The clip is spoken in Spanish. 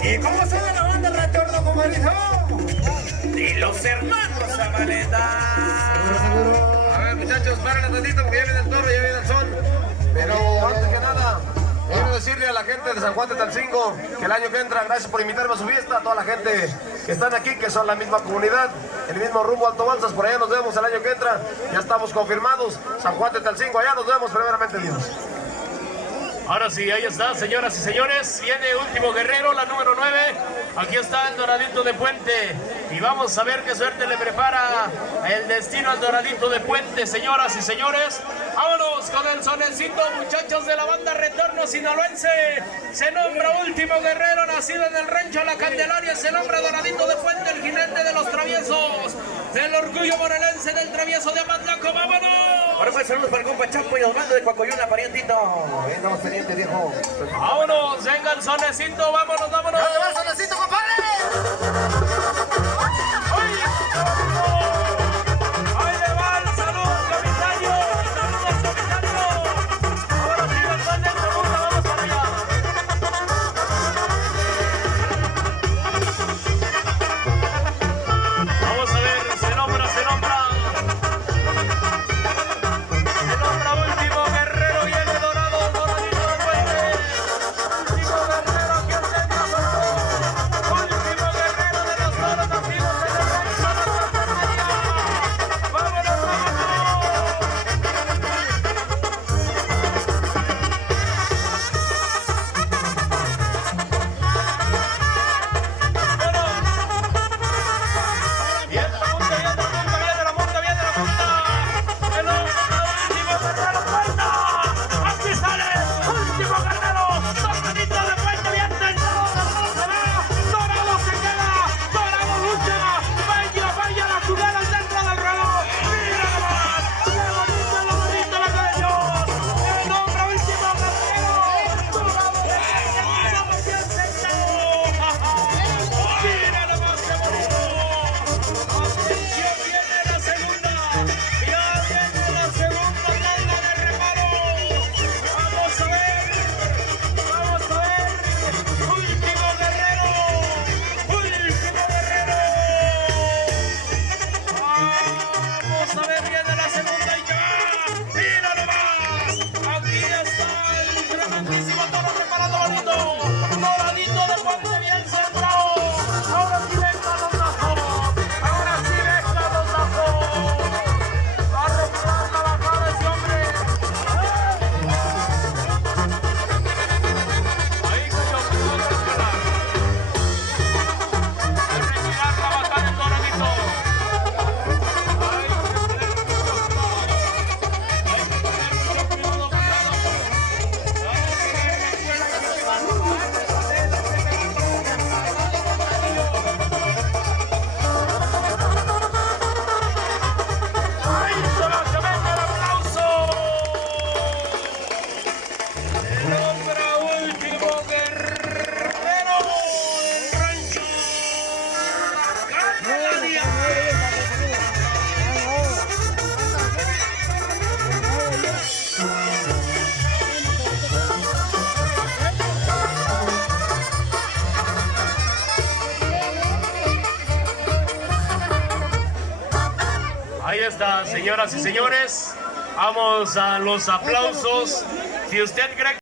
¿Y cómo suena la banda del retorno, compadrito? Y los hermanos Zabaleta. A ver, muchachos, paren tantito porque ya viene el toro, ya viene el sol. Pero antes que nada, quiero decirle a la gente de San Juan de Talcingo que el año que entra, gracias por invitarme a su fiesta, a toda la gente que están aquí, que son la misma comunidad, el mismo rumbo Alto Balsas, por allá nos vemos el año que entra, ya estamos confirmados, San Juan de Talcingo, allá nos vemos primeramente Dios. Ahora sí, ahí está, señoras y señores, viene Último Guerrero, la número 9, aquí está el Doradito de Puente, y vamos a ver qué suerte le prepara el destino al Doradito de Puente, señoras y señores. Vámonos con el sonecito, muchachos de la banda Retorno Sinaloense. Se nombra Último Guerrero, nacido en el rancho La Candelaria. Se nombra Doradito de Puente, el jinete de los traviesos, del orgullo morelense del travieso de Amatlaco. ¡Vámonos! Ahora pues saludos para el compa Chapo y Osvaldo de Coacoyuna, parientito. Estamos pendientes, viejo. Vámonos, venga el sonecito, vámonos, vámonos. ¡Dale, va el sonecito, compadre! Ahí le va el saludo, comisario. Saludos, comisario. Ahora sí, el sol de segunda, vamos para allá. Vamos a ver, se nombra. Se nombra Último Guerrero, viene Dorado, Doradito de Puente. Último Guerrero, aquí está el está, señoras y señores. Vamos a los aplausos. Si usted cree